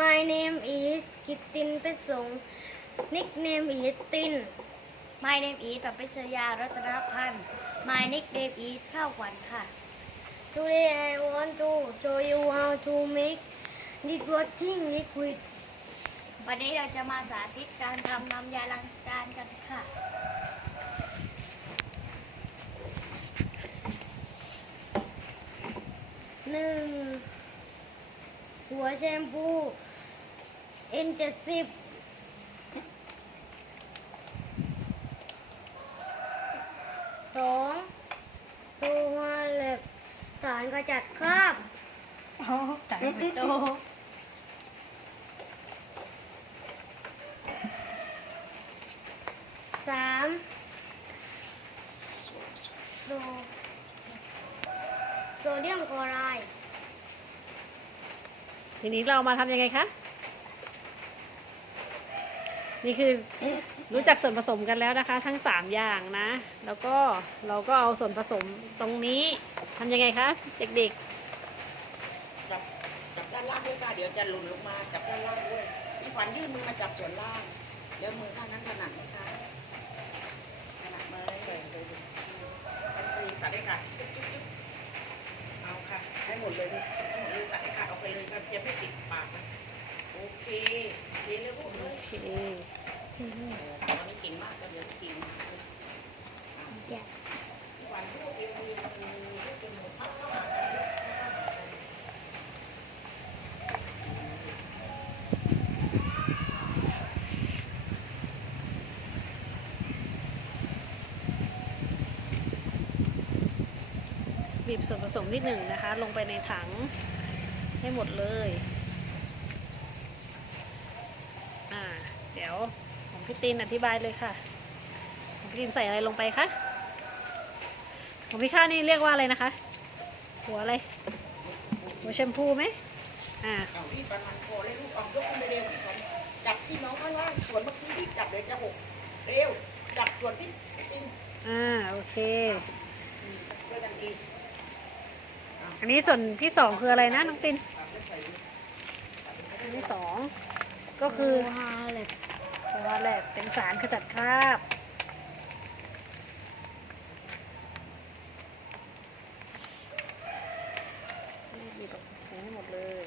My name is กิตตินเปสง nickname is ติน My name is ปปิชยารัตนพันธ์ My nickname is ข้าวขวัญค่ะ Today I want to show you how to make dishwashing liquid วันนี้เราจะมาสาธิตการทำน้ำยาล้างจานกันค่ะ หนึ่งหัวแชมพู N เจ็ดสิบสองโซฮาเล็บสารกระจัดคราบโอ้ไก่ไม่โตสามโซโซเดียมคลอไรด์ทีนี้เรามาทำยังไงคะ นี่คือรู้จักส่วนผสมกันแล้วนะคะ ทั้งสามอย่างนะ แล้วก็เราก็เอาส่วนผสมตรงนี้ทำยังไงคะเด็กๆ จับจับด้านล่างด้วยค่ะเดี๋ยวจะหล่นลงมาจับด้านล่างด้วยพี่ฝันยื่นมือมาจับส่วนล่างเดี๋ยวมือข้างนั้นถนัดไหมคะถนัดไหมตัดได้ค่ะเอาค่ะให้หมดเลยให้หมดเลยตัดได้ค่ะเอาไปเลยค่ะจะไม่ติดปากนะ เคเรียนเลยพวกๆเลโอเคตอนนี้ก่งมากก็เดี๋ยวเก่งมากเลยอะพี่ฝันพูดเองมือมือมือเป็นหมดพักเข้ามาบีบส่วนผสมนิดหนึ่งนะคะ ลงไปในถังให้หมดเลย อ่า เดี๋ยว ของพี่ตินอธิบายเลยค่ะของพี่ตินใส่อะไรลงไปคะของพี่ข้าวนี่เรียกว่าอะไรนะคะ หัวอะไร หัวแชมพูไหมอ่าเอารีบประมาณพอเลยลูกออกยกขึ้นไปเร็วพี่ฝันจับที่น้องข้างล่างส่วนเมื่อกี้ที่จับเดี๋ยวจะหกเร็วจับส่วนที่ติ้งอ่าโอเคช่วยกันอีกอันนี้ส่วนที่สองคืออะไรนะน้องตินตัดแล้วใส่ดิอันที่สองก็คือ โซฮาเล็บโซวาแลบเป็นสารขจัดคราบบีบออกจากถุงให้หมดเลย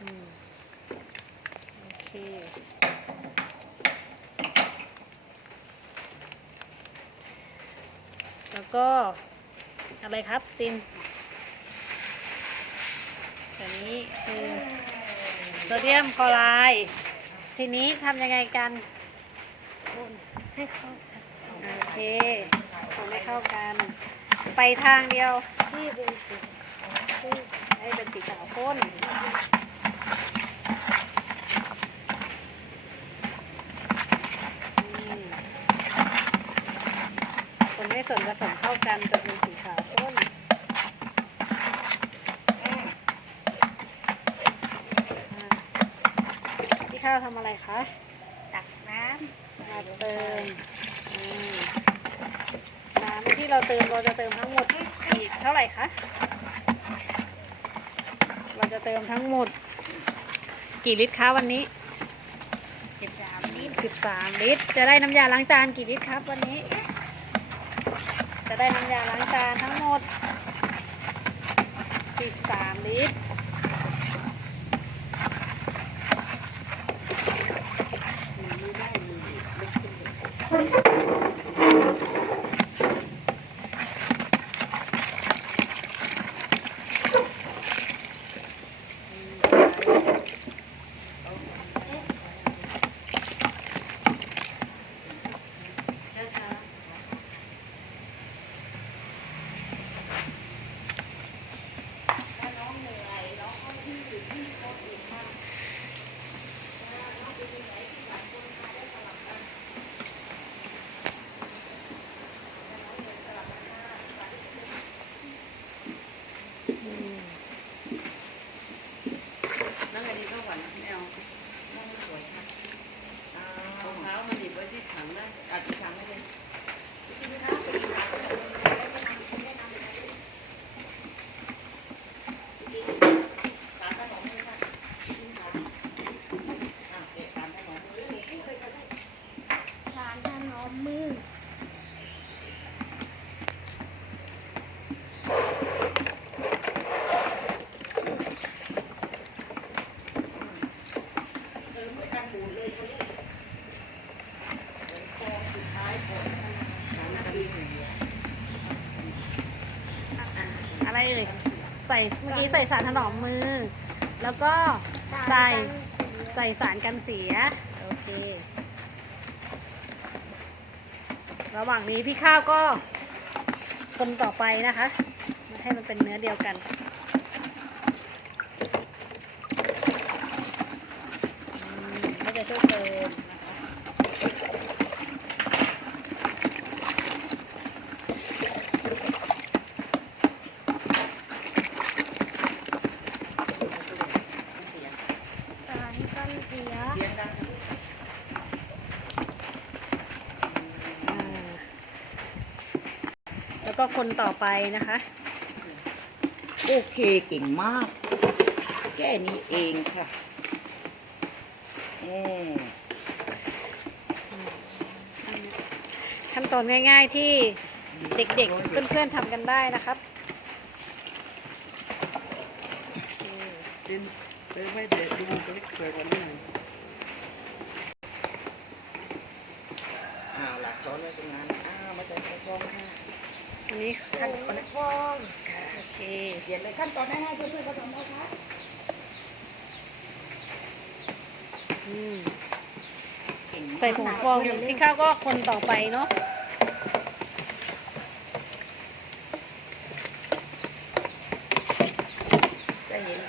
อืมโอเคแล้วก็อะไรครับติน ตัวนี้คือโซเดียมคลอไรด์ทีนี้ทำยังไงกันให้เข้ากันโอเคทำให้เข้ากัน ไปทางเดียวที่เป็นสีให้เป็นสีขาวข้นคนให้ส่วนผสมเข้ากันจนเป็นสีขาวข้นอ่าพี่ ข้าวทำอะไรคะตักน้มาเติมอืมน้ำที่เราเติมเราจะเติมทั้งหมดอีกเท่าไหร่คะเราจะเติมทั้งหมด กี่ลิตรคะวันนี้ำสิบสามลิตร13ลิตร จะได้น้ำยาล้างจานกี่ลิตรครับวันนี้ จะได้น้ำยาล้างจานทั้งหมด13ลิตร มือได้มือไม่ขึ้นเลย ช้าๆ ถ้าน้องเหนื่อยน้องก็ที่อยู่ที่โต๊ะอื่นบ้างน้องไปดูไหนที่หลังคนมาได้สลับกันำมือ เติมไปกันบูดเลยเขาลูกฟองสุดท้ายก่อนสามนาที อะไรเอ่ยใส่เมื่อกี้ใส่สารถนอมมือ แล้วก็ใส่ใส่สารกันเสีย โอเค ระหว่างนี้พี่ข้าวก็คนต่อไปนะคะให้มันเป็นเนื้อเดียวกันอืมก็จะช่วยเติมนะคะ เสียง สารกันเสีย เสียงดัง อ่าแล้ว ก็คนต่อไปนะคะ โอเคเก่งมาก แค่นี้เองค่ะอืมขั้นตอนง่ายๆที่เด็กๆ เพื่อนๆทำกันได้นะครับเป็นเป็นไม่เด็ดดูมันจะเล็กเกินกว่านี้หน่อยอ้าวหลักช้อนไว้ตรงนั้นอ้าวมาใส่กระฟองค่ะ อันนี้ขั้นตอนฟองโอเคเขียนเลยขั้นตอนง่ายๆเพื่อนๆก็ทำได้ค่ะอืมเก่งมากใส่ผงฟองพี่ข้าวก็คนต่อไปเนาะจะเห็น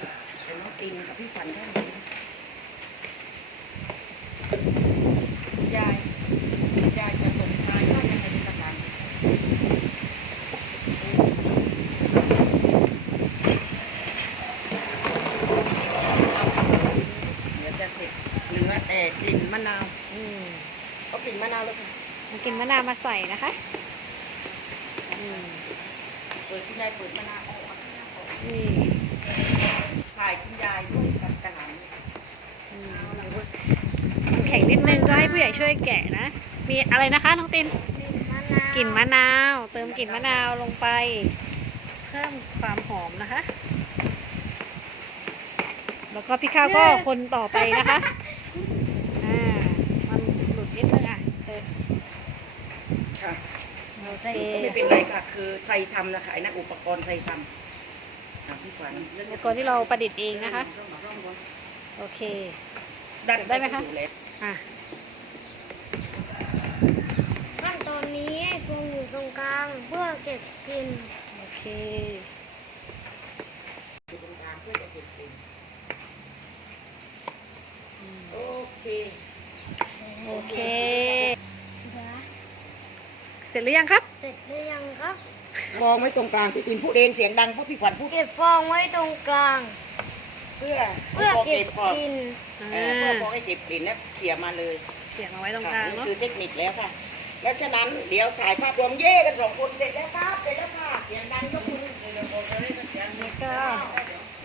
เห็นน้องตินกับพี่ฝันท่านนี้ยายยายจะส่งทายว่ายังไงดีละกันเดี๋ยวจะเสร็จเนื้อแต่กลิ่นมะนาวอืมเอากลิ่นมะนาวแล้วค่ะมันกินมะนาวมาใส่นะคะอืมเปิดคุณยายเปิดมะนาวออกเอามะนาวออกนี่ถ่ายคุณยายด้วยกับกระหล่ำอืมแข็งนิดนึงก็ให้ผู้ใหญ่ช่วยแกะนะ มีอะไรนะคะน้องตินกลิ่นมะนาวกลิ่นมะนาว เติมกลิ่นมะนาวลงไป เพิ่มความหอมนะคะ แล้วก็พี่ข้าวก็คนต่อไปนะคะ อ่า มันหลุดนิดนึงอะเออ ค่ะโอเคไม่เป็นไรค่ะ คือไทยทำนะคะไอ้นักอุปกรณ์ไทยทำค่ะพี่ขวัญอุปกรณ์ที่เราประดิษฐ์เองนะคะ โอเคดันได้ไหมคะอยู่แล้วอะขั้นตอนนี้ให้ฟองอยู่ตรงกลางเพื่อเก็บกลิ่นโอเค อยู่ตรงกลางเพื่อจะเก็บกลิ่น อืม โอเค โอเค เสร็จ หรือยังครับ เสร็จหรือยังครับฟองไว้ตรงกลางพี่ตินพูดเองเสียงดังเพราะพี่ขวัญพูดเก็บฟองไว้ตรงกลาง เพื่อเพื่อเก็บฟองกลิ่นเออเพื่อฟองให้เก็บกลิ่นนะเขี่ยมาเลยเสียงเอาไว้ตรงกค่ะลางนี่เนาะคือเทคนิคแล้วค่ะ แล้วฉะนั้นเดี๋ยวถ่ายภาพรวมเย่กันสองคนเสร็จแล้วครับเสร็จแล้วค่ะเสียงดังยกมือเดี๋ยวผมจะได้เสียงนี่ก็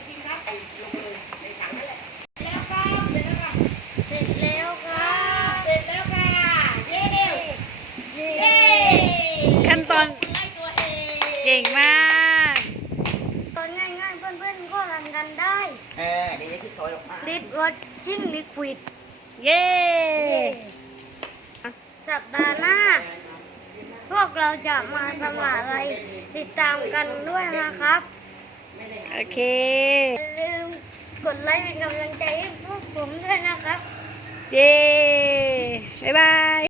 พี่ครับไปลงเลยในถังนั่นแหละแล้วครับเสร็จแล้วค่ะ เสร็จแล้วครับ เสร็จแล้วค่ะ เย้ เย้ เย้ ขั้นตอน ไล่ตัวเอง เก่งมาก ตอนง่ายๆ เพื่อนๆ ก็ทำกันได้ เออเดี๋ยวจะคิดถอยออกมา ดิดวอชชิ่งลิควิด เย้ สัปดาห์หน้า พวกเราจะมาทำอะไร ติดตามกันด้วยนะครับโอเค อย่าลืมกดไลค์เป็นกำลังใจให้พวกผมด้วยนะครับ เย้ บ๊ายบาย